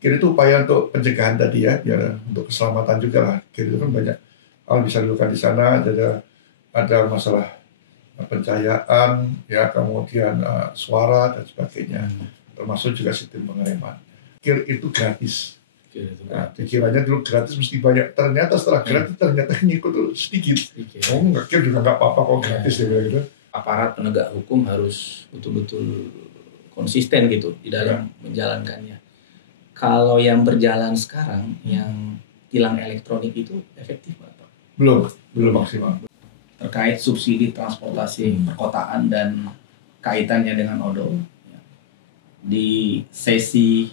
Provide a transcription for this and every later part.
Kir itu upaya untuk pencegahan tadi ya, biar untuk keselamatan juga lah. Kir itu kan banyak hal bisa dilakukan di sana. Ada masalah pencahayaan, ya, kemudian suara dan sebagainya, termasuk juga sistem pengereman. Kir itu gratis. Nah, pikirannya dulu gratis mesti banyak. Ternyata setelah gratis ternyata ngikut tuh sedikit. Oh, Kir juga nggak apa-apa kok gratis ya gitu. Aparat penegak hukum harus betul-betul konsisten gitu di dalam menjalankannya. Kalau yang berjalan sekarang, yang tilang elektronik itu efektif Pak? Belum maksimal. Terkait subsidi transportasi perkotaan dan kaitannya dengan odol, di sesi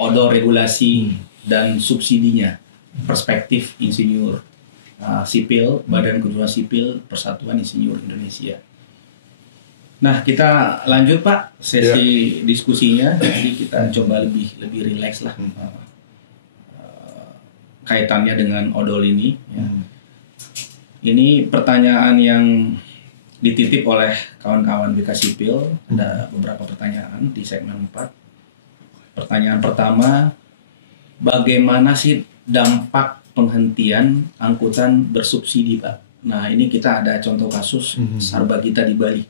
odol regulasi dan subsidinya, perspektif insinyur sipil, Badan Keguruan Sipil Persatuan Insinyur Indonesia. Nah, kita lanjut Pak sesi diskusinya. Jadi kita coba lebih rileks lah kaitannya dengan odol ini. Ya. Ini pertanyaan yang dititip oleh kawan-kawan BK Sipil. Ada beberapa pertanyaan di segmen 4. Pertanyaan pertama, bagaimana sih dampak penghentian angkutan bersubsidi Pak? Nah, ini kita ada contoh kasus Sarbagita di Bali.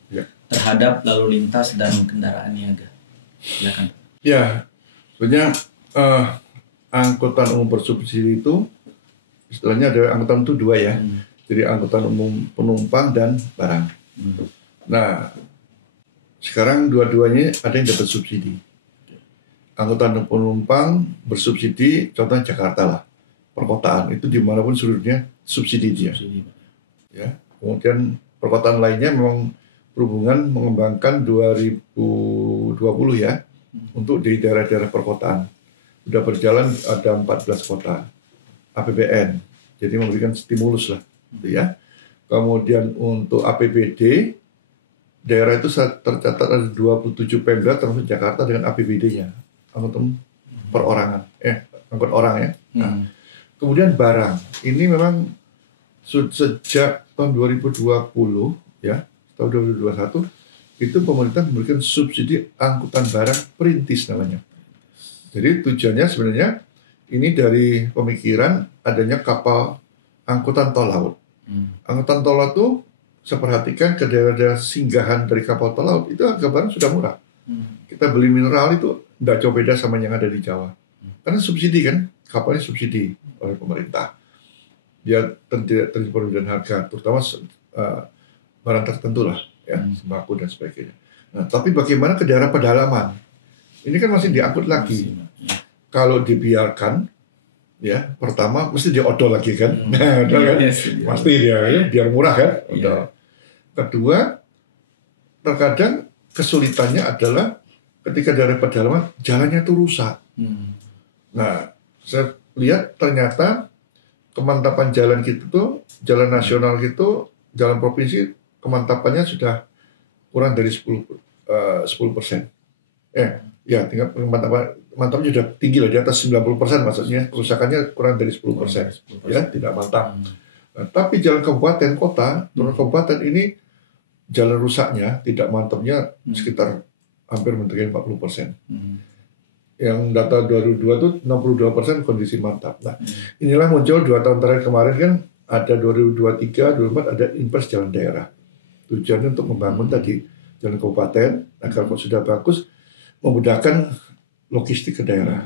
Terhadap lalu lintas dan kendaraan niaga. Silakan. Ya, sebenarnya angkutan umum bersubsidi itu istilahnya ada angkutan itu dua ya. Jadi angkutan umum penumpang dan barang. Nah, sekarang dua-duanya ada yang dapat subsidi. Angkutan penumpang bersubsidi, contohnya Jakarta lah, perkotaan itu dimanapun sudutnya subsidi dia. Ya, kemudian perkotaan lainnya memang perhubungan mengembangkan 2020 ya untuk di daerah-daerah perkotaan. Sudah berjalan ada 14 kota APBN, jadi memberikan stimulus lah, gitu ya. Kemudian untuk APBD daerah itu tercatat ada 27 Pemda termasuk Jakarta dengan APBD-nya, angkutan perorangan, angkut orang ya. Nah, kemudian barang ini memang sejak tahun 2020 ya. Tahun 2021 itu pemerintah memberikan subsidi angkutan barang perintis namanya. Jadi tujuannya sebenarnya ini dari pemikiran adanya kapal angkutan tol laut. Angkutan tol laut itu saya perhatikan ke daerah-daerah singgahan dari kapal tol laut itu harga barang sudah murah. Kita beli mineral itu tidak jauh beda sama yang ada di Jawa. Karena subsidi kan, kapalnya subsidi oleh pemerintah. Dia tidak terjadi perbedaan harga, terutama barang tertentu lah, ya, sembako dan sebagainya. Nah, tapi bagaimana ke daerah pedalaman? Ini kan masih diangkut lagi. Kalau dibiarkan, ya, pertama mesti diodol lagi kan, nah, kan? Pasti dia, ya, biar murah kan, odol. Kedua, terkadang kesulitannya adalah ketika daerah pedalaman jalannya itu rusak. Nah, saya lihat ternyata kemantapan jalan gitu tuh, jalan nasional gitu, jalan provinsi kemantapannya sudah kurang dari 10%. Ya, tingkat mantapnya sudah tinggi lah, di atas 90%, maksudnya kerusakannya kurang dari 10%. Ya, tidak mantap. Nah, tapi jalan kabupaten kota, turun kabupaten ini jalan rusaknya, tidak mantapnya sekitar hampir mendekati 40%. Yang data 2002 itu 62% kondisi mantap. Nah, inilah muncul 2 tahun terakhir kemarin kan ada 2023, 2024 ada Impres Jalan Daerah. Tujuannya untuk membangun tadi jalan kabupaten agar kalau sudah bagus memudahkan logistik ke daerah.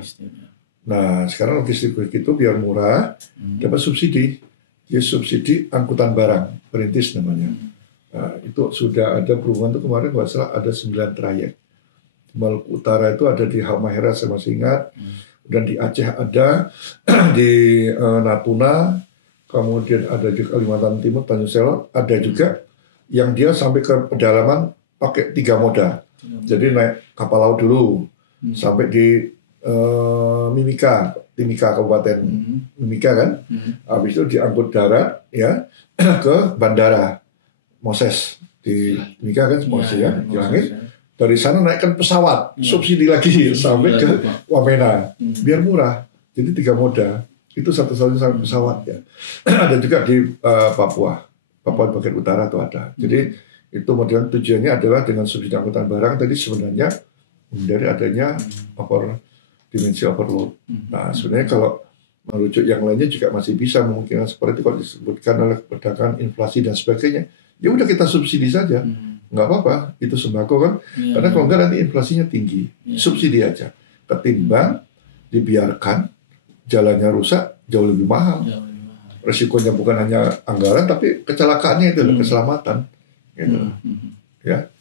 Nah, sekarang logistik itu biar murah dapat subsidi. Dia subsidi angkutan barang perintis namanya. Nah, itu sudah ada perhubungan itu kemarin nggak salah ada 9 trayek. Maluku Utara itu ada di Halmahera saya masih ingat, dan di Aceh ada, di Natuna, kemudian ada di Kalimantan Timur, Tanjung Selor, ada juga yang dia sampai ke pedalaman pakai 3 moda. Jadi naik kapal laut dulu sampai di Timika Kabupaten Mimika kan, habis itu diangkut darat ya ke bandara Moses di Timika kan, Moses ya, di langit. Dari sana naikkan pesawat, subsidi lagi sampai ke Wamena, biar murah. Jadi 3 moda, itu satu-satunya sampai pesawat ya. Ada juga di Papua bagian utara itu ada. Jadi itu model tujuannya adalah dengan subsidi angkutan barang tadi sebenarnya menghindari adanya dimensi overload. Nah, sebenarnya kalau merujuk yang lainnya juga masih bisa memungkinkan seperti itu kalau disebutkan oleh pedagang inflasi dan sebagainya. Ya udah kita subsidi saja, nggak apa-apa. Itu sembako kan, karena kalau nggak nanti inflasinya tinggi. Subsidi aja, ketimbang dibiarkan jalannya rusak jauh lebih mahal. Resikonya bukan hanya anggaran, tapi kecelakaannya itu keselamatan. Gitu. Ya.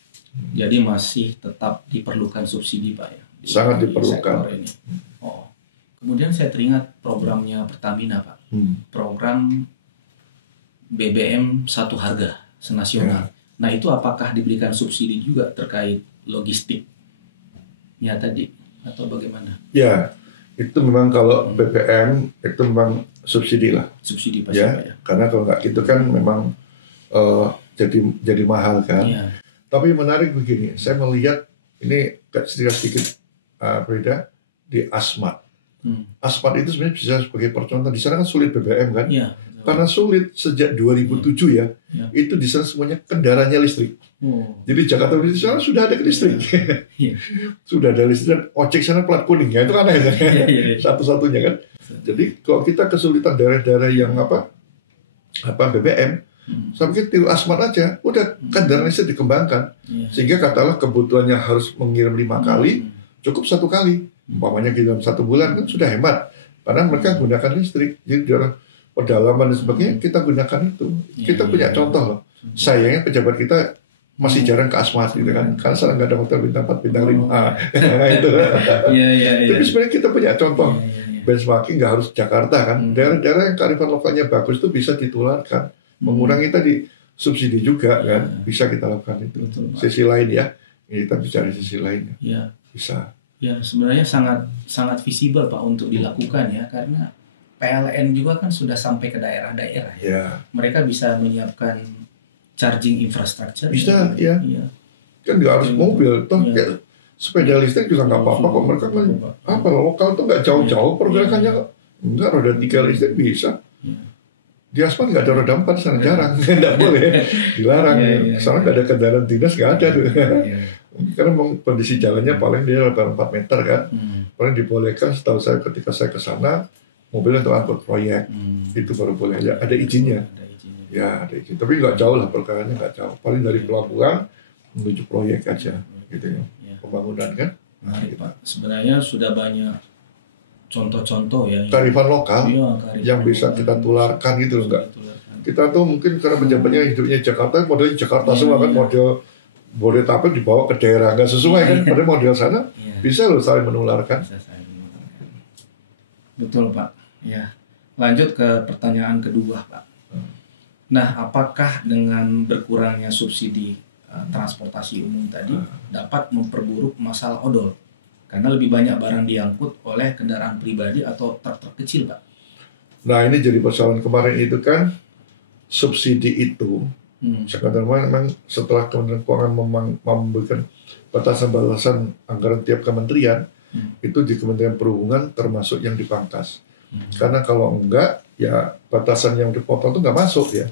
Jadi masih tetap diperlukan subsidi, Pak ya? Sangat diperlukan. Ini. Oh. Kemudian saya teringat programnya Pertamina, Pak. Program BBM satu harga senasional. Nah, itu apakah diberikan subsidi juga terkait logistiknya tadi atau bagaimana? Ya, itu memang kalau BBM itu memang subsidi lah. Subsidi pasti, Pak ya. Karena kalau nggak gitu kan memang jadi mahal kan. Ya. Tapi menarik begini, saya melihat ini sedikit berbeda di Asmat. Asmat itu sebenarnya bisa sebagai percontohan. Di sana kan sulit BBM kan, karena sulit sejak 2007 ya. Itu di sana semuanya kendaraannya listrik. Jadi Jakarta di sana sudah ada listrik, sudah ada listrik. Ojek sana plat kuning ya, itu kan aneh satu-satunya kan. Jadi kalau kita kesulitan daerah-daerah yang BBM, saya pikir tiru Asmat aja, udah kendaraan listrik dikembangkan, sehingga katalah kebutuhannya harus mengirim 5 kali, cukup 1 kali. Umpamanya dalam 1 bulan kan sudah hemat, karena mereka gunakan listrik. Jadi dalam pedalaman dan sebagainya kita gunakan itu. Kita punya contoh loh. Sayangnya pejabat kita masih jarang ke Asmat gitu kan, karena sekarang nggak ada hotel bintang 4, bintang 5. Itu. Tapi sebenarnya kita punya contoh. Benchmarking nggak harus Jakarta kan. Daerah-daerah yang kearifan lokalnya bagus itu bisa ditularkan. Mengurangi tadi subsidi juga kan, bisa kita lakukan itu. Sisi lain ya, kita bicara sisi lainnya. Bisa. Ya, sebenarnya sangat visible Pak untuk dilakukan ya, karena PLN juga kan sudah sampai ke daerah-daerah ya. Mereka bisa menyiapkan charging infrastructure. Bisa ya. Kan nggak harus mobil, toh kayak sepeda listrik juga nggak apa-apa kok. Mereka kan lokal tuh nggak jauh-jauh pergerakannya. Enggak, roda 3 listrik bisa. Di Asmat nggak ada roda 4 sana, jarang, nggak boleh, dilarang. Soalnya nggak ada kendaraan dinas, nggak ada tuh. Karena memang kondisi jalannya paling dia lebar 4 meter kan. Paling dibolehkan setahu saya ketika saya ke sana, mobil untuk angkut proyek itu baru boleh, ya ada izinnya. Ya ada izin, tapi nggak jauh lah, perkaranya nggak jauh. Paling dari pelabuhan menuju proyek aja, gitu ya. Pembangunan kan. Menarik Pak. Sebenarnya sudah banyak contoh-contoh ya. Kearifan lokal yang bisa kita tularkan gitu loh, enggak. Kita tuh mungkin karena pejabatnya hidupnya Jakarta, modelnya Jakarta semua kan, model Bodetabek dibawa ke daerah nggak sesuai kan, pada model sana bisa loh saling menularkan. Betul Pak. Ya. Lanjut ke pertanyaan kedua Pak. Nah, apakah dengan berkurangnya subsidi transportasi umum tadi dapat memperburuk masalah odol? Karena lebih banyak barang diangkut oleh kendaraan pribadi atau truk-truk kecil, Pak. Nah, ini jadi persoalan kemarin itu kan, subsidi itu, sekarang memang setelah Kementerian Keuangan memberikan batasan-batasan anggaran tiap kementerian, itu di Kementerian Perhubungan termasuk yang dipangkas. Karena kalau enggak, ya batasan yang dipotong itu nggak masuk ya.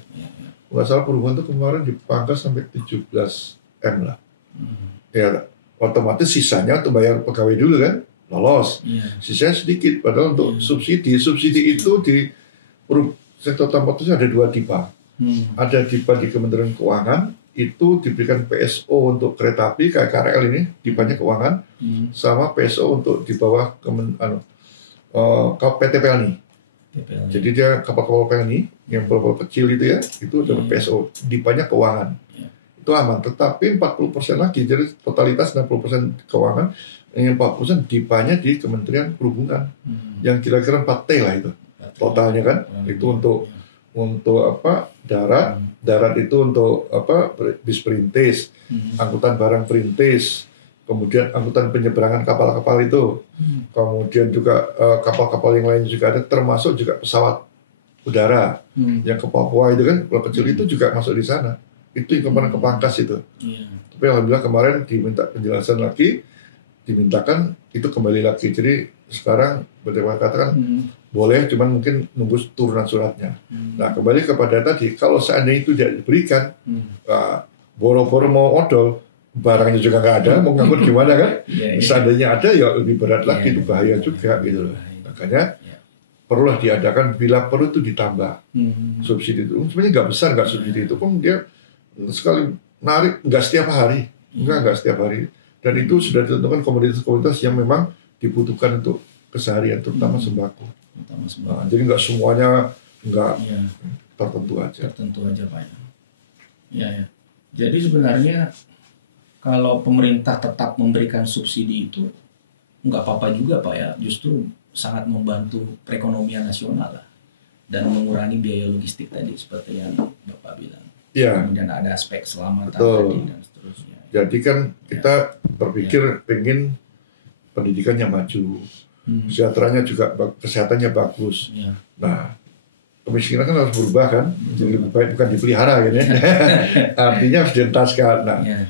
Nggak salah Perhubungan itu kemarin dipangkas sampai 17 M lah. Ya, otomatis sisanya untuk bayar pegawai dulu kan, lolos. Sisanya sedikit, padahal untuk subsidi itu di sektor transportasi ada 2 tipe. Ada tipe di Kementerian Keuangan, itu diberikan PSO untuk kereta api, kayak KRL ini, tipenya keuangan, sama PSO untuk di bawah PT PLNI. Jadi dia kapal-kapal PLNI, yang kapal kecil itu ya, itu dapat PSO, tipenya keuangan. Itu aman, tetapi 40% lagi, jadi totalitas 60% keuangan, yang 40% dipanya di Kementerian Perhubungan, yang kira-kira 4T lah itu, totalnya kan, itu untuk apa, darat itu untuk apa, bis perintis, angkutan barang perintis, kemudian angkutan penyeberangan kapal-kapal itu, kemudian juga kapal-kapal yang lain juga ada, termasuk juga pesawat udara, yang ke Papua itu kan, kalau kecil itu juga masuk di sana. Itu yang kemarin kepangkas itu. Tapi alhamdulillah kemarin diminta penjelasan lagi, dimintakan itu kembali lagi. Jadi sekarang bagaimana katakan boleh, cuman mungkin nunggu turunan suratnya. Nah, kembali kepada tadi, kalau seandainya itu tidak diberikan, boro-boro mau odol, barangnya juga nggak ada, mau ngangkut gimana kan? Iya, iya. Seandainya ada ya lebih berat lagi, Iya, itu bahaya iya, juga iya, gitu loh. bahaya. Makanya Iya. perlulah diadakan, bila perlu itu ditambah subsidi itu. Sebenarnya nggak besar nggak subsidi itu, pun dia sekali narik nggak setiap hari, nggak setiap hari. Dan itu sudah ditentukan komoditas-komoditas yang memang dibutuhkan untuk keseharian, terutama sembako. Nah, jadi nggak semuanya nggak Iya. tertentu aja. Tertentu aja Pak. Ya, ya. Jadi sebenarnya kalau pemerintah tetap memberikan subsidi itu nggak apa-apa juga Pak ya, justru sangat membantu perekonomian nasional lah dan mengurangi biaya logistik tadi seperti yang Bapak bilang. Iya. Kemudian ada aspek keselamatan Betul. tadi dan seterusnya. Jadi kan kita berpikir pengen pendidikannya maju, kesejahteraannya juga, kesehatannya bagus. Ya. Nah, kemiskinan kan harus berubah kan, jadi lebih baik bukan dipelihara gitu ya. Artinya harus dientaskan. Nah, Ya.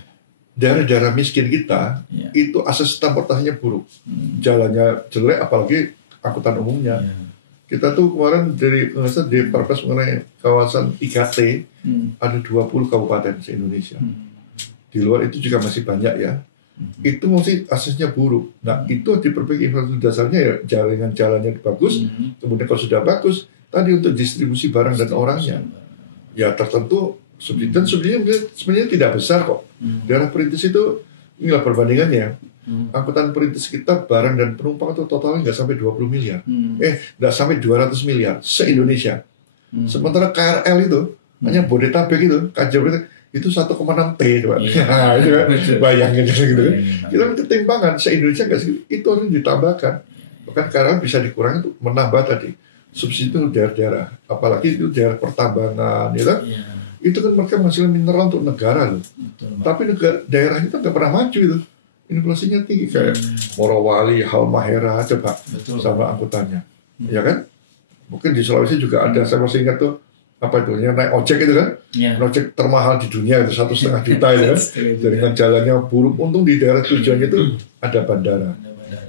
daerah-daerah miskin kita Ya. itu akses transportasinya buruk, jalannya jelek, apalagi angkutan umumnya. Ya. Kita tuh kemarin di Perpres mengenai kawasan IKT ada 20 kabupaten se-Indonesia. Di luar itu juga masih banyak ya. Itu masih aksesnya buruk. Nah, itu diperbaiki infrastruktur dasarnya ya, jalannya bagus. Kemudian kalau sudah bagus, tadi untuk distribusi barang dan orangnya, ya tertentu subsidi. Dan subsidinya sebenarnya tidak besar kok. Daerah perintis itu, inilah perbandingannya. Angkutan perintis kita barang dan penumpang itu totalnya nggak sampai 20 miliar. Nggak sampai 200 miliar se-Indonesia. Sementara KRL itu, hanya Bodetabek itu, itu 1,6 T, Pak. Nah, itu kan, bayangin gitu kan. Kita ketimpangan se-Indonesia nggak segitu, itu harus ditambahkan. Bahkan KRL bisa dikurangi untuk menambah tadi subsidi itu daerah-daerah, apalagi itu daerah pertambangan, ya kan? Itu kan mereka menghasilkan mineral untuk negara loh. Tapi daerah itu nggak pernah maju itu. Inflasinya tinggi kayak Morowali, Halmahera, coba sama angkutannya, ya kan? Mungkin di Sulawesi juga ada, saya masih ingat tuh apa itu, yang naik ojek itu kan, ojek termahal di dunia itu 1,5 juta itu kan, jaringan jalannya buruk. Untung di daerah tujuannya itu ada bandara.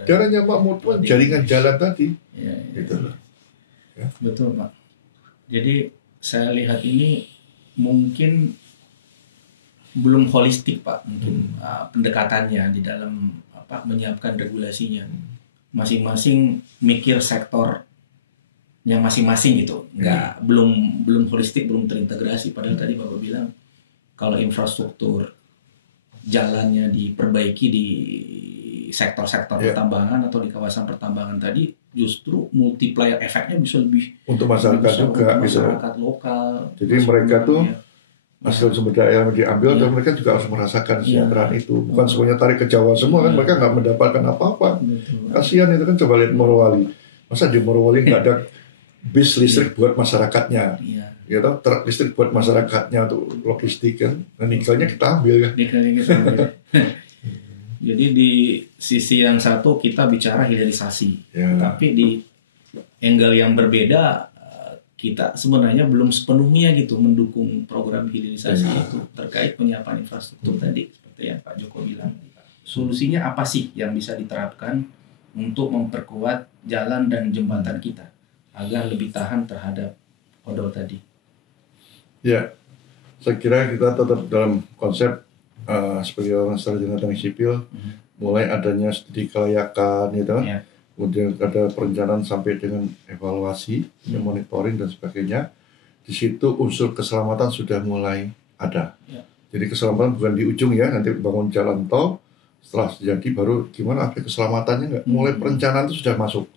Daerahnya makmur pun jaringan jalan tadi, gitu loh. Ya. Betul Pak. Jadi saya lihat ini mungkin belum holistik Pak, mungkin pendekatannya di dalam menyiapkan regulasinya. Masing-masing mikir sektor yang masing-masing gitu, belum holistik, belum terintegrasi. Padahal tadi Bapak bilang kalau infrastruktur jalannya diperbaiki di sektor-sektor pertambangan atau di kawasan pertambangan tadi, justru multiplier efeknya bisa lebih untuk masyarakat juga, untuk masyarakat lokal. Jadi mereka tuh hasil sumber daya yang diambil, dan mereka juga harus merasakan kesejahteraan itu. Bukan semuanya tarik ke Jawa semua kan, mereka nggak mendapatkan apa-apa. Kasihan itu kan, coba lihat Morowali. Masa di Morowali nggak ada bis listrik buat masyarakatnya, ya toh, truk listrik buat masyarakatnya untuk logistik kan. Nah, nikelnya kita ambil kan. Jadi di sisi yang satu kita bicara hilirisasi, tapi di angle yang berbeda kita sebenarnya belum sepenuhnya gitu mendukung program hilirisasi itu terkait penyiapan infrastruktur tadi seperti yang Pak Joko bilang. Solusinya apa sih yang bisa diterapkan untuk memperkuat jalan dan jembatan kita agar lebih tahan terhadap odol tadi? Ya, saya kira kita tetap dalam konsep sebagai orang sarjana teknik sipil, mulai adanya studi kelayakan, gitu kan. Kemudian ada perencanaan sampai dengan evaluasi, monitoring dan sebagainya. Di situ unsur keselamatan sudah mulai ada. Jadi keselamatan bukan di ujung ya, nanti bangun jalan tol, setelah jadi baru gimana aspek keselamatannya nggak. Mulai perencanaan itu sudah masuk,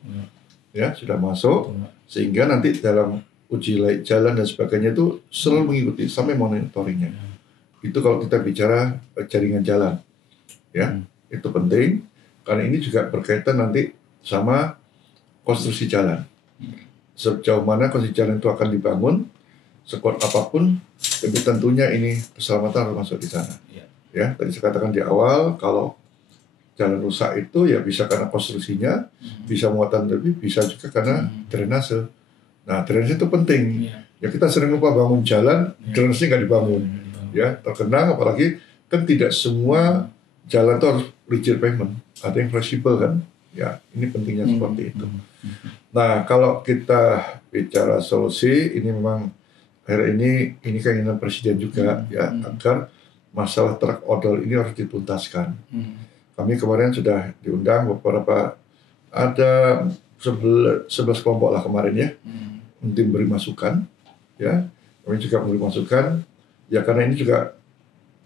ya sudah masuk, sehingga nanti dalam uji layak jalan dan sebagainya itu selalu mengikuti sampai monitoringnya. Itu kalau kita bicara jaringan jalan, ya itu penting karena ini juga berkaitan nanti sama konstruksi jalan. Sejauh mana konstruksi jalan itu akan dibangun, sekuat apapun, tapi tentunya ini keselamatan harus masuk di sana. Ya, tadi saya katakan di awal, kalau jalan rusak itu ya bisa karena konstruksinya, bisa muatan lebih, bisa juga karena drainase. Nah, drainase itu penting. Ya kita sering lupa bangun jalan, drainase nggak dibangun. Ya, terkenang apalagi kan tidak semua jalan itu harus rigid pavement, ada yang fleksibel kan. Ya, ini pentingnya seperti itu. Nah, kalau kita bicara solusi, ini memang akhir ini keinginan Presiden juga ya agar masalah truk odol ini harus dituntaskan. Kami kemarin sudah diundang beberapa, ada 11 kelompok lah kemarin ya, untuk beri masukan. Ya, kami juga memberi masukan. Ya karena ini juga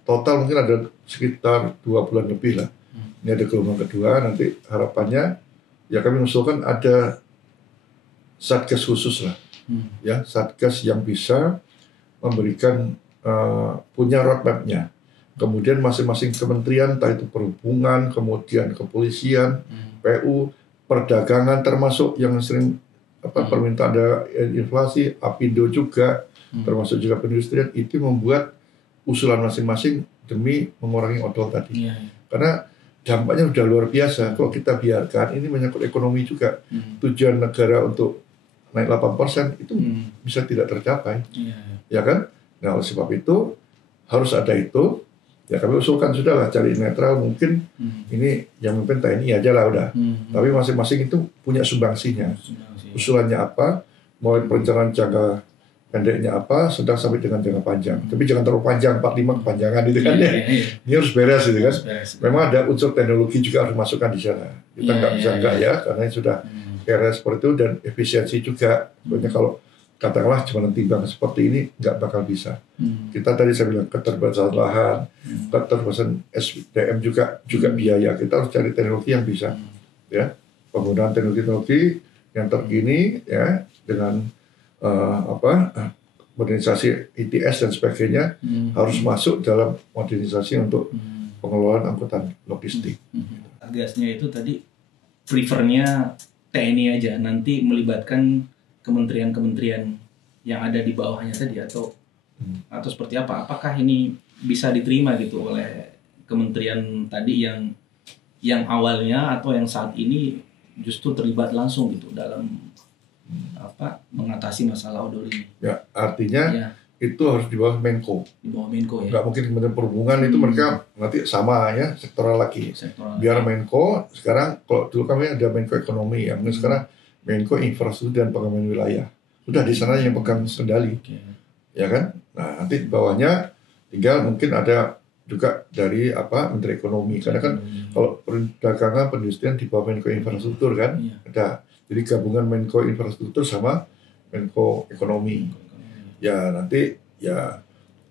total mungkin ada sekitar 2 bulan lebih lah. Ini ada gelombang kedua, nanti harapannya ya kami mengusulkan ada satgas khusus lah. Ya, satgas yang bisa memberikan punya roadmap-nya. Kemudian masing-masing kementerian, entah itu perhubungan, kemudian kepolisian, PU, perdagangan termasuk yang sering permintaan ada inflasi, Apindo juga, termasuk juga perindustrian, itu membuat usulan masing-masing demi mengurangi odol tadi. Karena dampaknya sudah luar biasa. Kalau kita biarkan, ini menyangkut ekonomi juga. Tujuan negara untuk naik 8% itu bisa tidak tercapai. Ya kan? Nah, oleh sebab itu harus ada itu. Ya kami usulkan sudahlah cari netral, mungkin ini yang memimpin TNI aja lah udah. Tapi masing-masing itu punya sumbangsinya. Usulannya apa, mulai perencanaan jangka pendeknya apa, sedang sampai dengan jangka panjang. Tapi jangan terlalu panjang, 45 kepanjangan itu kan ya. Ini harus beres gitu kan. Memang ada unsur teknologi juga harus masukkan di sana. Kita nggak bisa enggak ya, karena ini sudah beres seperti itu, dan efisiensi juga. Pokoknya kalau katakanlah cuma timbang seperti ini nggak bakal bisa. Kita tadi saya bilang keterbatasan lahan, keterbatasan SDM juga biaya. Kita harus cari teknologi yang bisa, ya, penggunaan teknologi yang terkini, ya, dengan modernisasi ITS dan sebagainya harus masuk dalam modernisasi untuk pengelolaan angkutan logistik. Gasnya itu tadi prefernya TNI aja, nanti melibatkan kementerian-kementerian yang ada di bawahnya tadi atau seperti apa? Apakah ini bisa diterima gitu oleh kementerian tadi yang awalnya atau yang saat ini justru terlibat langsung gitu dalam mengatasi masalah odol ini? Ya, artinya itu harus di bawah Menko. Di bawah Menko ya. Nggak mungkin Kementerian Perhubungan itu mereka nanti sama ya, sektoral lagi. Biar Menko, sekarang kalau dulu kami ada Menko Ekonomi ya, mungkin sekarang Menko Infrastruktur dan Pengembangan Wilayah. Sudah di sana yang pegang kendali. Ya kan? Nah, nanti di bawahnya tinggal mungkin ada juga dari Menteri Ekonomi. Karena kan kalau perdagangan perindustrian di bawah Menko Infrastruktur kan ada. Jadi gabungan Menko Infrastruktur sama Menko Ekonomi. Ya nanti ya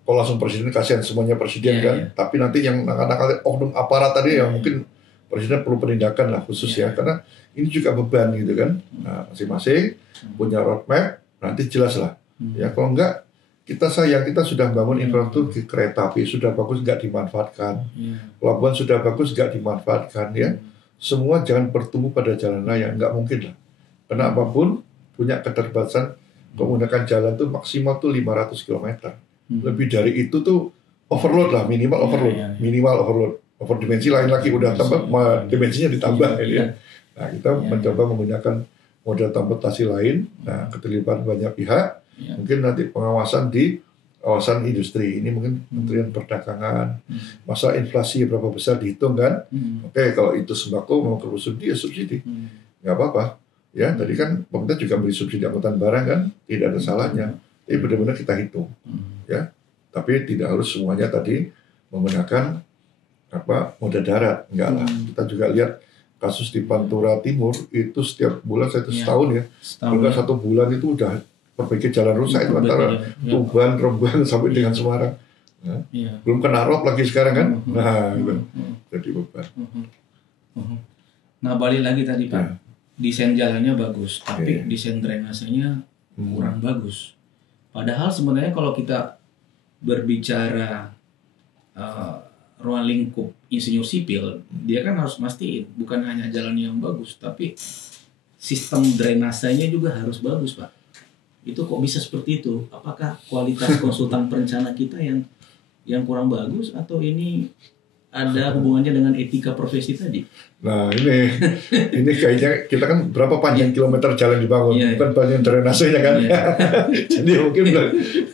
kalau langsung presiden kasihan semuanya presiden kan. Tapi nanti yang nakal-nakal oknum aparat tadi yang mungkin presiden perlu penindakan lah khusus ya, karena ini juga beban gitu kan. Nah, masing-masing punya roadmap, nanti jelas lah. Ya kalau enggak, kita sudah bangun infrastruktur kereta api sudah bagus nggak dimanfaatkan, pelabuhan sudah bagus nggak dimanfaatkan ya. Semua jangan bertumbuh pada jalan raya, nggak mungkin lah. Karena apapun punya keterbatasan, menggunakan jalan tuh maksimal tuh 500 km. Lebih dari itu tuh overload lah, minimal overload. Over dimensi lain lagi udah tambah, dimensinya ditambah ya. Nah, kita mencoba menggunakan model transportasi lain. Nah, keterlibatan banyak pihak. Mungkin nanti pengawasan di kawasan industri. Ini mungkin Kementerian Perdagangan. Masalah inflasi berapa besar dihitung kan. Oke, kalau itu sembako mau perlu subsidi, nggak apa-apa. Ya, tadi kan pemerintah juga beri subsidi angkutan barang kan, tidak ada salahnya. Tapi benar-benar kita hitung. Ya, tapi tidak harus semuanya tadi menggunakan moda darat, enggak lah. Kita juga lihat kasus di Pantura Timur itu setiap bulan setahun ya. Enggak 1 bulan itu udah perbaiki jalan rusak itu antara Tuban, Rembang sampai dengan Semarang. Nah, belum kena rob lagi sekarang kan. Nah, gitu. Jadi beban. Nah, balik lagi tadi Pak. Desain jalannya bagus, tapi desain drainasenya kurang bagus. Padahal sebenarnya kalau kita berbicara ruang lingkup insinyur sipil, dia kan harus mastiin bukan hanya jalan yang bagus, tapi sistem drainasenya juga harus bagus, Pak. Itu kok bisa seperti itu? Apakah kualitas konsultan perencana kita yang kurang bagus, atau ini ada hubungannya dengan etika profesi tadi? Nah, ini kayaknya kita kan berapa panjang kilometer jalan dibangun, bukan panjang drainasenya kan. Jadi mungkin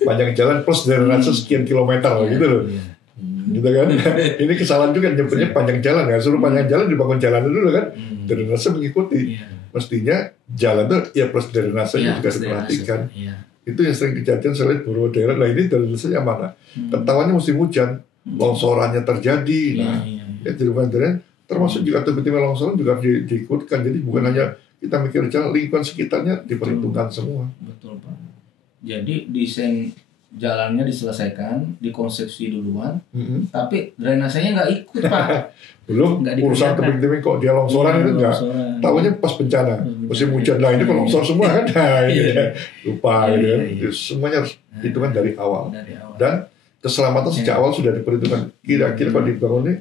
panjang jalan plus drainase sekian kilometer gitu loh. Gitu kan. Ini kesalahan juga nyebutnya panjang jalan ya. Suruh panjang jalan dibangun jalan dulu kan. Drainase mengikuti. Mestinya jalan tuh ya plus drainasenya juga diperhatikan. Itu yang sering kejadian selain buru daerah. Nah, ini drainasenya mana? Ketawanya musim hujan. longsorannya terjadi. Nah, jadi bukan termasuk juga tiba-tiba longsoran juga harus diikutkan. Jadi bukan hanya kita mikir jalan, lingkungan sekitarnya diperhitungkan semua. Betul Pak. Jadi desain jalannya diselesaikan, dikonsepsi duluan, tapi drainasenya nggak ikut Pak. Belum urusan tebing-tebing kok dia longsoran itu enggak. Tahunya pas bencana, musim hujan lah ini kok longsor semua kan. Nah, ini lupa gitu. Semuanya harus hitungan dari awal. Dan keselamatan sejak awal sudah diperhitungkan. Kira-kira kalau dibangun ini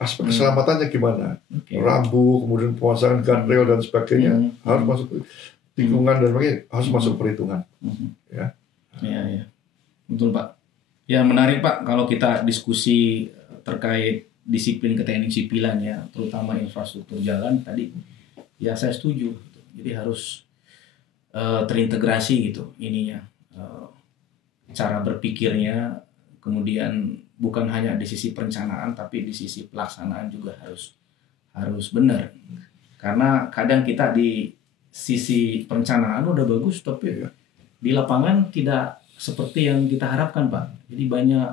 aspek keselamatannya gimana? Rambu, kemudian pemasangan guardrail dan sebagainya harus masuk tikungan dan sebagainya harus masuk perhitungan. Ya. Iya. Betul Pak. Ya menarik Pak kalau kita diskusi terkait disiplin keteknik sipilan ya, terutama infrastruktur jalan tadi. Ya saya setuju. Jadi harus terintegrasi gitu ininya, cara berpikirnya, kemudian bukan hanya di sisi perencanaan tapi di sisi pelaksanaan juga harus benar. Karena kadang kita di sisi perencanaan udah bagus tapi di lapangan tidak seperti yang kita harapkan Pak. Jadi banyak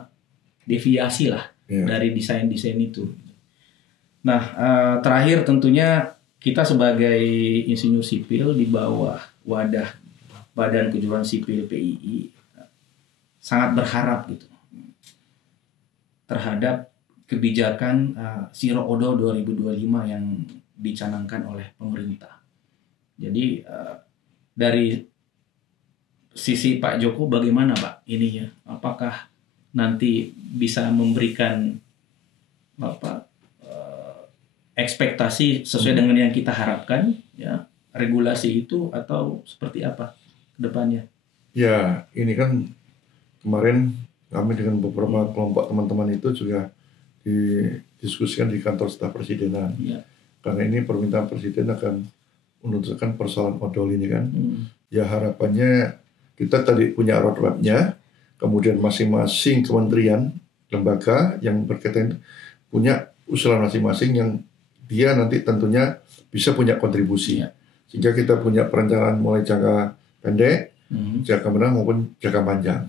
deviasi lah dari desain-desain itu. Nah terakhir tentunya kita sebagai insinyur sipil di bawah wadah Badan Kejuruan Sipil PII sangat berharap gitu terhadap kebijakan Zero Odol 2025 yang dicanangkan oleh pemerintah. Jadi dari sisi Pak Joko bagaimana Pak ininya? Apakah nanti bisa memberikan ekspektasi sesuai dengan yang kita harapkan ya regulasi itu atau seperti apa ke depannya? Ya, ini kan kemarin kami dengan beberapa kelompok teman-teman itu juga didiskusikan di kantor staf presidenan. Karena ini permintaan presiden akan menuntaskan persoalan odol ini kan. Ya harapannya kita tadi punya roadmap-nya, kemudian masing-masing kementerian, lembaga yang berkaitan punya usulan masing-masing yang dia nanti tentunya bisa punya kontribusi. Sehingga kita punya perencanaan mulai jangka pendek, jangka menengah maupun jangka panjang.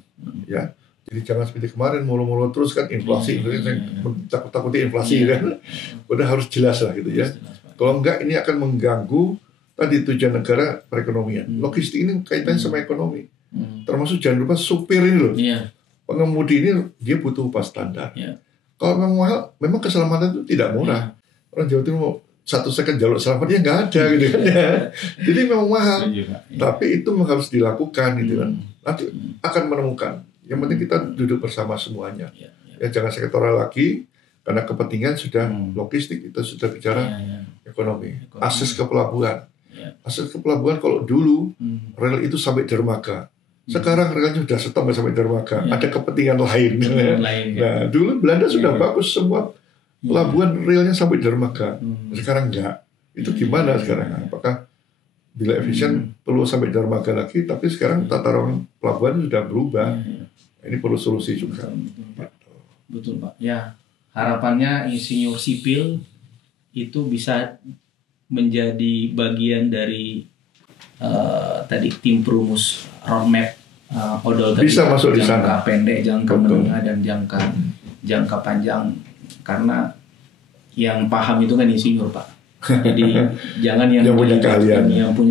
Ya. Jadi jangan seperti kemarin mulu-mulu terus kan inflasi, takut-takuti inflasi kan. Udah harus jelas lah gitu ya. Kalau enggak ini akan mengganggu tadi tujuan negara perekonomian. Logistik ini kaitannya sama ekonomi. Termasuk jangan lupa supir ini loh. Pengemudi ini dia butuh upah standar. Kalau memang mahal, memang keselamatan itu tidak murah. Orang Jawa Timur 1 second jalur selamat ya nggak ada gitu kan ya. Jadi memang mahal. Tapi itu harus dilakukan gitu kan. Nanti akan menemukan. Yang penting kita duduk bersama semuanya. Ya jangan sektoral lagi karena kepentingan sudah logistik, kita sudah bicara ekonomi. Akses ke pelabuhan. Akses ke pelabuhan kalau dulu rel itu sampai dermaga. Sekarang relnya sudah stop sampai dermaga. Ada kepentingan lain. Nah, dulu Belanda sudah bagus semua pelabuhan relnya sampai dermaga. Sekarang enggak. Itu gimana sekarang? Apakah bila efisien perlu sampai dermaga lagi, tapi sekarang tata ruang pelabuhan sudah berubah. Ini perlu solusi juga. Betul Pak. Ya, harapannya insinyur sipil itu bisa menjadi bagian dari tadi tim perumus roadmap odol bisa masuk di sana. Jangka pendek, jangka menengah dan jangka panjang. Karena yang paham itu kan insinyur Pak. Jadi jangan yang punya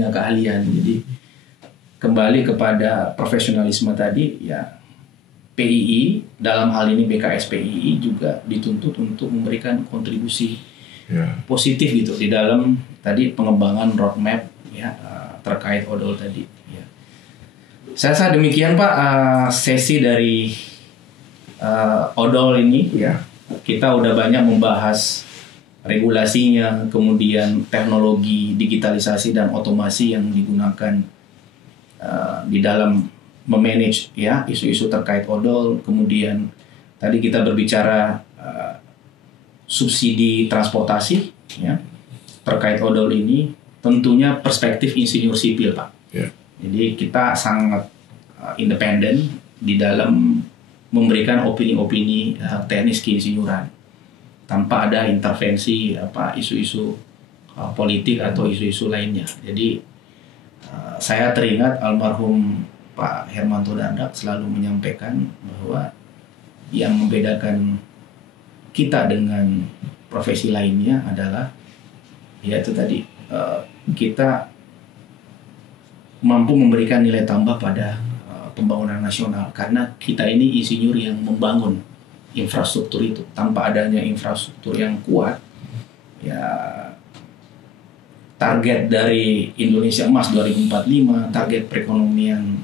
keahlian. Jadi kembali kepada profesionalisme tadi ya. PII dalam hal ini BKS PII juga dituntut untuk memberikan kontribusi positif gitu di dalam tadi pengembangan roadmap ya terkait odol tadi. Ya. Saya rasa demikian Pak sesi dari odol ini ya. Kita udah banyak membahas regulasinya, kemudian teknologi digitalisasi dan otomasi yang digunakan di dalam memanage ya isu-isu terkait odol. Kemudian tadi kita berbicara subsidi transportasi ya terkait odol ini, tentunya perspektif insinyur sipil Pak. Jadi kita sangat independen di dalam memberikan opini-opini teknis keinsinyuran tanpa ada intervensi isu-isu politik atau isu-isu lainnya. Jadi saya teringat almarhum Pak Hermanto Dardak selalu menyampaikan bahwa yang membedakan kita dengan profesi lainnya adalah yaitu tadi kita mampu memberikan nilai tambah pada pembangunan nasional, karena kita ini insinyur yang membangun infrastruktur itu. Tanpa adanya infrastruktur yang kuat, ya target dari Indonesia Emas 2045, target perekonomian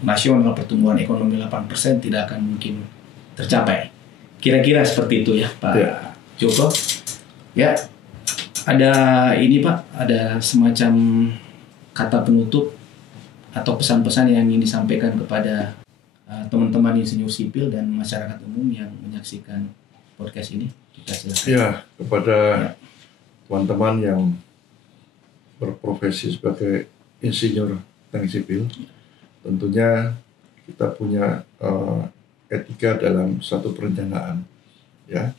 nasional, pertumbuhan ekonomi 8% tidak akan mungkin tercapai. Kira-kira seperti itu ya Pak Joko. Ya, ada ini Pak, ada semacam kata penutup atau pesan-pesan yang ingin disampaikan kepada teman-teman insinyur sipil dan masyarakat umum yang menyaksikan podcast ini. Kita silakan. Ya, kepada teman-teman yang berprofesi sebagai insinyur teknik sipil, tentunya kita punya etika dalam satu perencanaan, ya.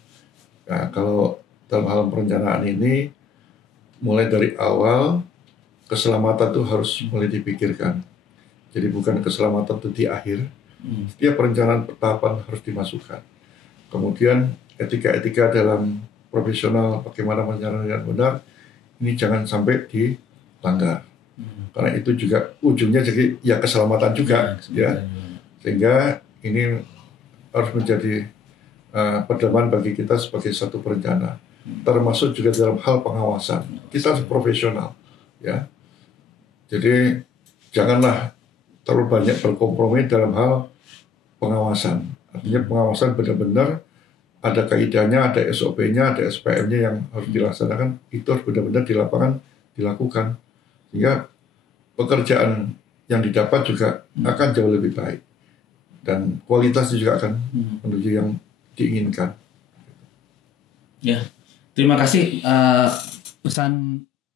Nah, kalau dalam hal perencanaan ini, mulai dari awal keselamatan itu harus mulai dipikirkan. Jadi bukan keselamatan itu di akhir. Setiap perencanaan pertahapan harus dimasukkan. Kemudian etika-etika dalam profesional, bagaimana merencanakan yang benar, ini jangan sampai dilanggar. Karena itu juga ujungnya jadi ya keselamatan juga, ya. Sehingga ini harus menjadi pedoman bagi kita sebagai satu perencana. Termasuk juga dalam hal pengawasan. Kita harus profesional, ya. Jadi janganlah terlalu banyak berkompromi dalam hal pengawasan. Artinya pengawasan benar-benar ada kaidahnya, ada SOP-nya, ada SPM-nya yang harus dilaksanakan. Itu harus benar-benar di lapangan dilakukan. Sehingga pekerjaan yang didapat juga akan jauh lebih baik. Dan kualitasnya juga akan menuju yang diinginkan. Ya, terima kasih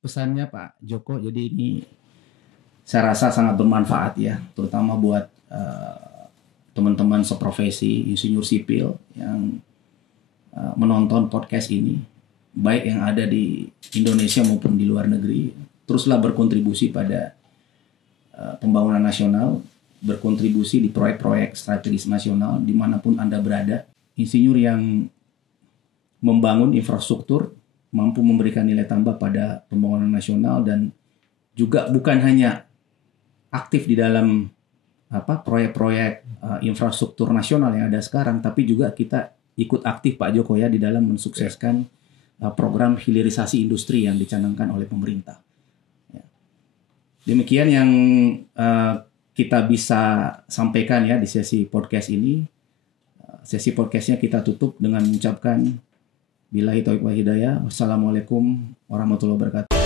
pesannya Pak Joko. Jadi ini saya rasa sangat bermanfaat ya, terutama buat teman-teman seprofesi insinyur sipil yang menonton podcast ini, baik yang ada di Indonesia maupun di luar negeri. Teruslah berkontribusi pada pembangunan nasional, berkontribusi di proyek-proyek strategis nasional dimanapun Anda berada. Insinyur yang membangun infrastruktur mampu memberikan nilai tambah pada pembangunan nasional dan juga bukan hanya aktif di dalam proyek-proyek infrastruktur nasional yang ada sekarang, tapi juga kita ikut aktif Pak Joko ya di dalam mensukseskan program hilirisasi industri yang dicanangkan oleh pemerintah. Ya. Demikian yang kita bisa sampaikan ya di sesi podcast ini. Sesi podcastnya kita tutup dengan mengucapkan billahi taufiq wal hidayah. Wassalamualaikum warahmatullahi wabarakatuh.